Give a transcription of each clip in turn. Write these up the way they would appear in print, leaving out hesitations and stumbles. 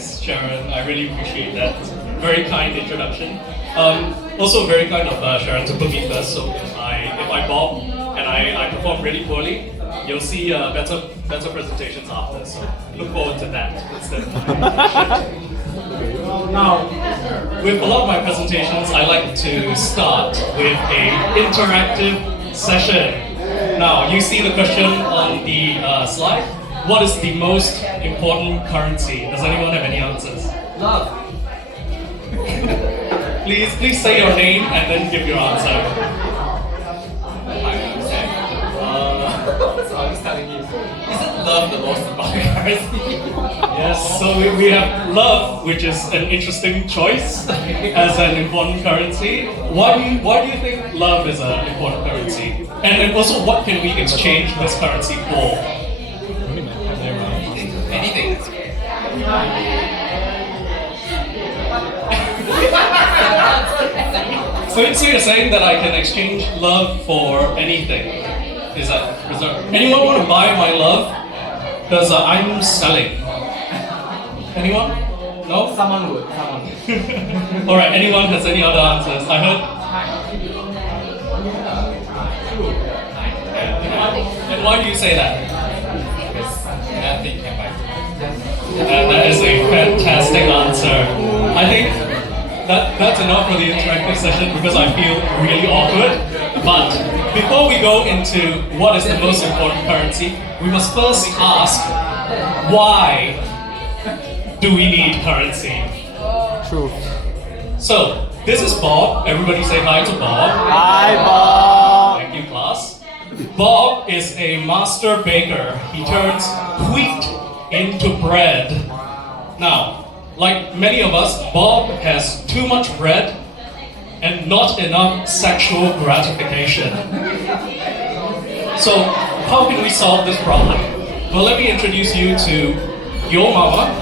Thanks, Sharon. I really appreciate that. Very kind introduction. Also very kind of Sharon to put me first. So if I bob and I perform really poorly, you'll see better presentations after. So look forward to that instead. Now, with a lot of my presentations, I like to start with an interactive session. Now, you see the question on the slide. What is the most important currency? Does anyone have any answers? Love. Please say your name and then give your answer. Hi, I'm Sam. So I'm just telling you, isn't love the most important currency? Yes, so we have love, which is an interesting choice as an important currency. Why do you think love is an important currency? And also, what can we exchange this currency for? Anything. So you're saying that I can exchange love for anything? Is that anyone want to buy my love? Because I'm selling. Anyone? No? Someone would. Alright, anyone has any other answers? I heard. And why do you say that? Nothing can buy. That is a fantastic answer. I think that's enough for the interactive session because I feel really awkward. But before we go into what is the most important currency, we must first ask, why do we need currency? True. So, this is Bob. Everybody say hi to Bob. Hi, Bob. Thank you, class. Bob is a master baker. He turns wheat into bread. Now, like many of us, Bob has too much bread and not enough sexual gratification. So, how can we solve this problem? Well, let me introduce you to Your Mama.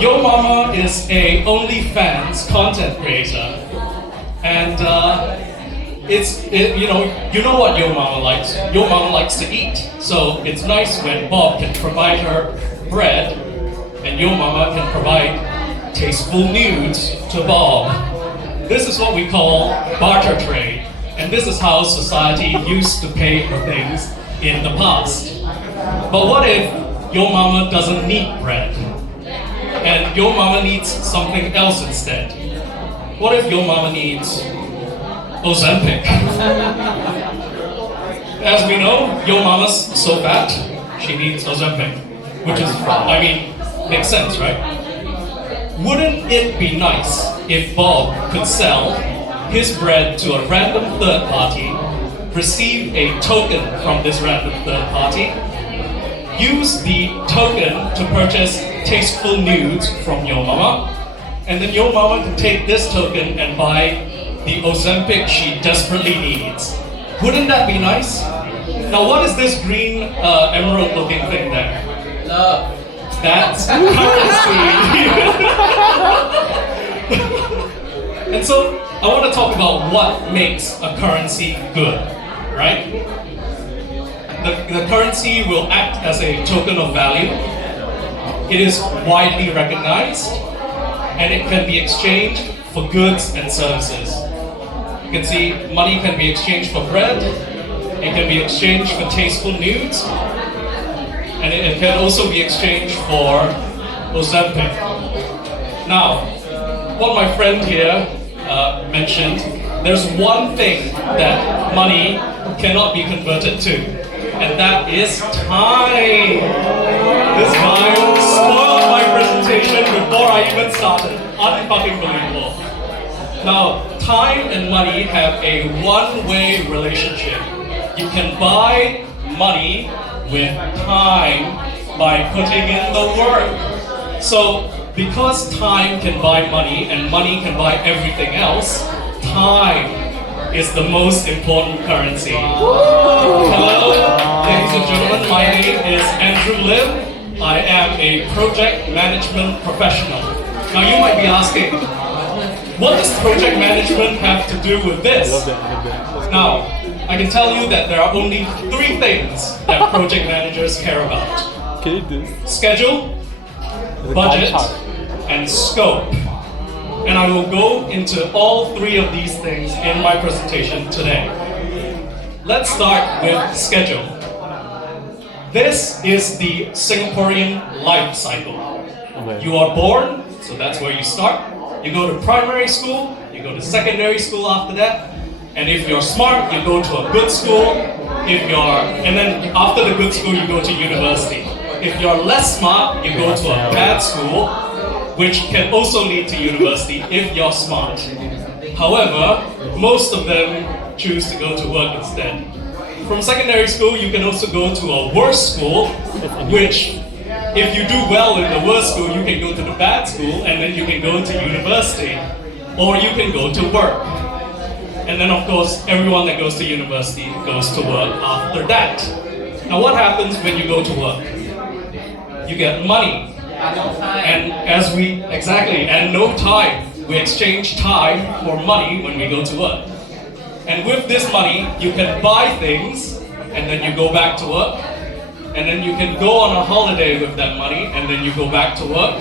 Your Mama is a OnlyFans content creator, and you know what Your Mama likes. Your Mama likes to eat, so it's nice when Bob can provide her bread, and Your Mama can provide tasteful nudes to Bob. This is what we call barter trade, and this is how society used to pay for things in the past. But what if Your Mama doesn't need bread, and Your Mama needs something else instead? What if Your Mama needs Ozempic? As we know, Your Mama's so fat, she needs Ozempic, which is, makes sense, right? Wouldn't it be nice if Bob could sell his bread to a random third party, receive a token from this random third party, use the token to purchase tasteful nudes from Your Mama, and then Your Mama can take this token and buy the Ozempic she desperately needs. Wouldn't that be nice? Now, what is this green emerald-looking thing there? Love. That's currency. And so, I want to talk about what makes a currency good, right? The currency will act as a token of value. It is widely recognized, and it can be exchanged for goods and services. You can see money can be exchanged for bread, it can be exchanged for tasteful nudes, and it can also be exchanged for Ozempic. Now, what my friend here mentioned, there's one thing that money cannot be converted to, and that is time. This guy spoiled my presentation before I even started. Unfucking believable. Now, time and money have a one-way relationship. You can buy money with time by putting in the work. So, because time can buy money and money can buy everything else, time is the most important currency. Hello, ladies and gentlemen, my name is Andrew Lim. I am a project management professional. Now you might be asking, what does project management have to do with this? Now, I can tell you that there are only 3 things that project managers care about. Can you do? Schedule, budget, and scope. And I will go into all three of these things in my presentation today. Let's start with schedule. This is the Singaporean life cycle. You are born, so that's where you start. You go to primary school, you go to secondary school after that, and if you're smart, you go to a good school. And then after the good school, you go to university. If you're less smart, you go to a bad school, which can also lead to university if you're smart. However, most of them choose to go to work instead. From secondary school, you can also go to a worse school, which if you do well in the worst school, you can go to the bad school, and then you can go to university, or you can go to work. And then of course, everyone that goes to university goes to work after that. Now what happens when you go to work? You get money. And and no time. We exchange time for money when we go to work. And with this money, you can buy things, and then you go back to work. And then you can go on a holiday with that money, and then you go back to work.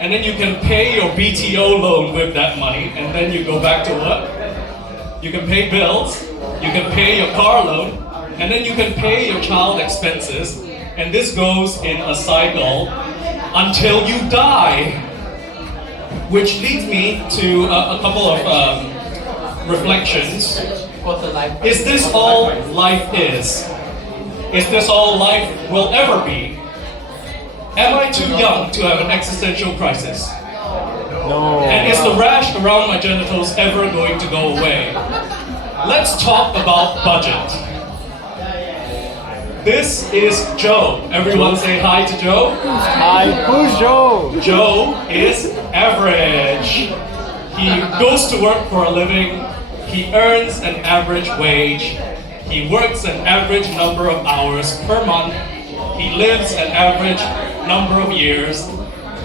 And then you can pay your BTO loan with that money, and then you go back to work. You can pay bills, you can pay your car loan, and then you can pay your child expenses. And this goes in a cycle until you die. Which leads me to a couple of reflections. Is this all life is? Is this all life will ever be? Am I too young to have an existential crisis? No. And is the rash around my genitals ever going to go away? Let's talk about budget. This is Joe. Everyone say hi to Joe. Hi, who's Joe? Joe is average. He goes to work for a living. He earns an average wage. He works an average number of hours per month. He lives an average number of years.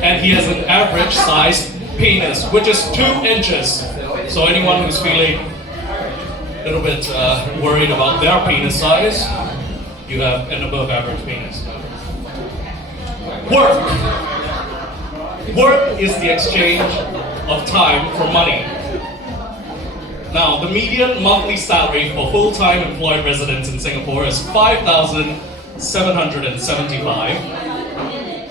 And he has an average sized penis, which is 2 inches. So anyone who's feeling a little bit worried about their penis size, you have an above average penis. Work. Work is the exchange of time for money. Now, the median monthly salary for full-time employed residents in Singapore is $5,775.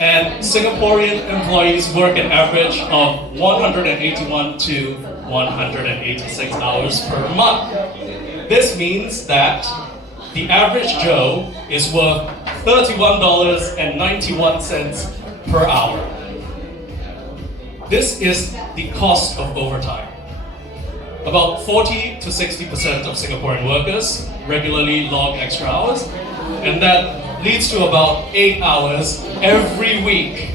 And Singaporean employees work an average of 181 to 186 hours per month. This means that the average Joe is worth $31.91 per hour. This is the cost of overtime. About 40 to 60% of Singaporean workers regularly log extra hours, and that leads to about 8 hours every week.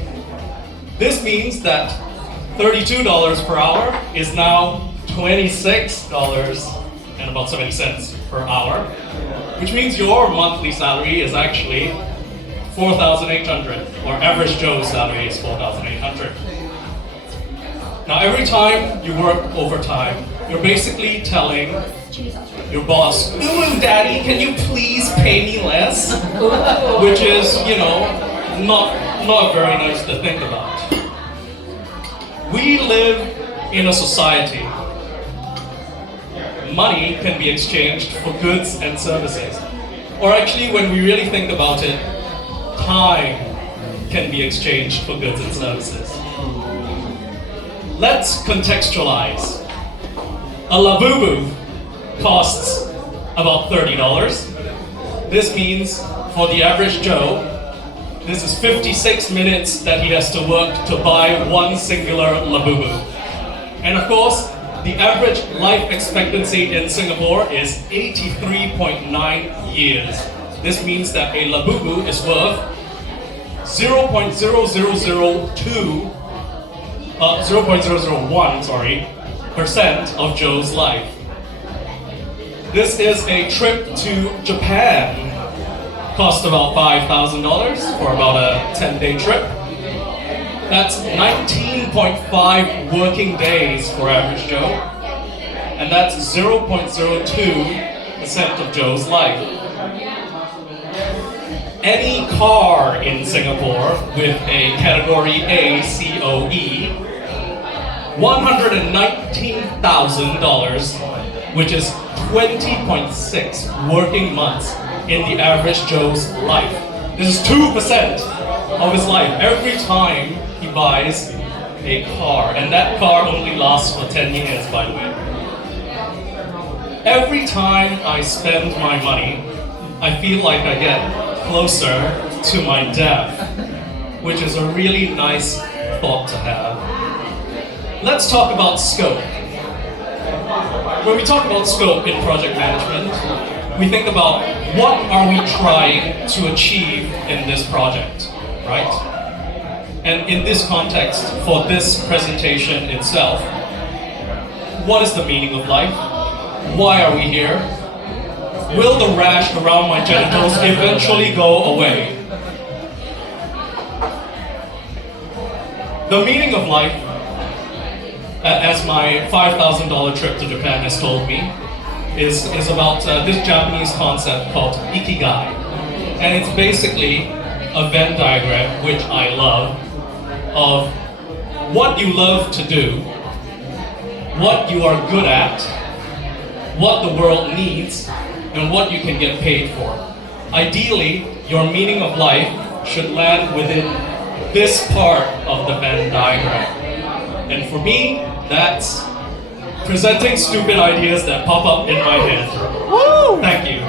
This means that $32 per hour is now $26.70 per hour, which means your monthly salary is actually $4,800, or average Joe's salary is $4,800. Now, every time you work overtime, you're basically telling your boss, "Ooh, Daddy, can you please pay me less?" Which is, not very nice to think about. We live in a society. Money can be exchanged for goods and services. Or actually, when we really think about it, time can be exchanged for goods and services. Let's contextualize. A labubu costs about $30. This means for the average Joe, this is 56 minutes that he has to work to buy one singular labubu. And of course, the average life expectancy in Singapore is 83.9 years. This means that a labubu is worth 0.001% of Joe's life. This is a trip to Japan. Cost about $5,000 for about a 10-day trip. That's 19.5 working days for average Joe. And that's 0.02% of Joe's life. any car in Singapore with a category A COE, $119,000, which is 20.6 working months in the average Joe's life. This is 2% of his life every time he buys a car, and that car only lasts for 10 years, by the way. Every time I spend my money, I feel like I get closer to my death, which is a really nice thought to have. Let's talk about scope. When we talk about scope in project management, we think about what are we trying to achieve in this project, right? And in this context, for this presentation itself, what is the meaning of life? Why are we here? Will the rash around my genitals eventually go away? The meaning of life, as my $5,000 trip to Japan has told me, is about this Japanese concept called ikigai. And it's basically a Venn diagram, which I love, of what you love to do, what you are good at, what the world needs, and what you can get paid for. Ideally, your meaning of life should land within this part of the Venn diagram. And for me, that's presenting stupid ideas that pop up in my head. Woo! Thank you.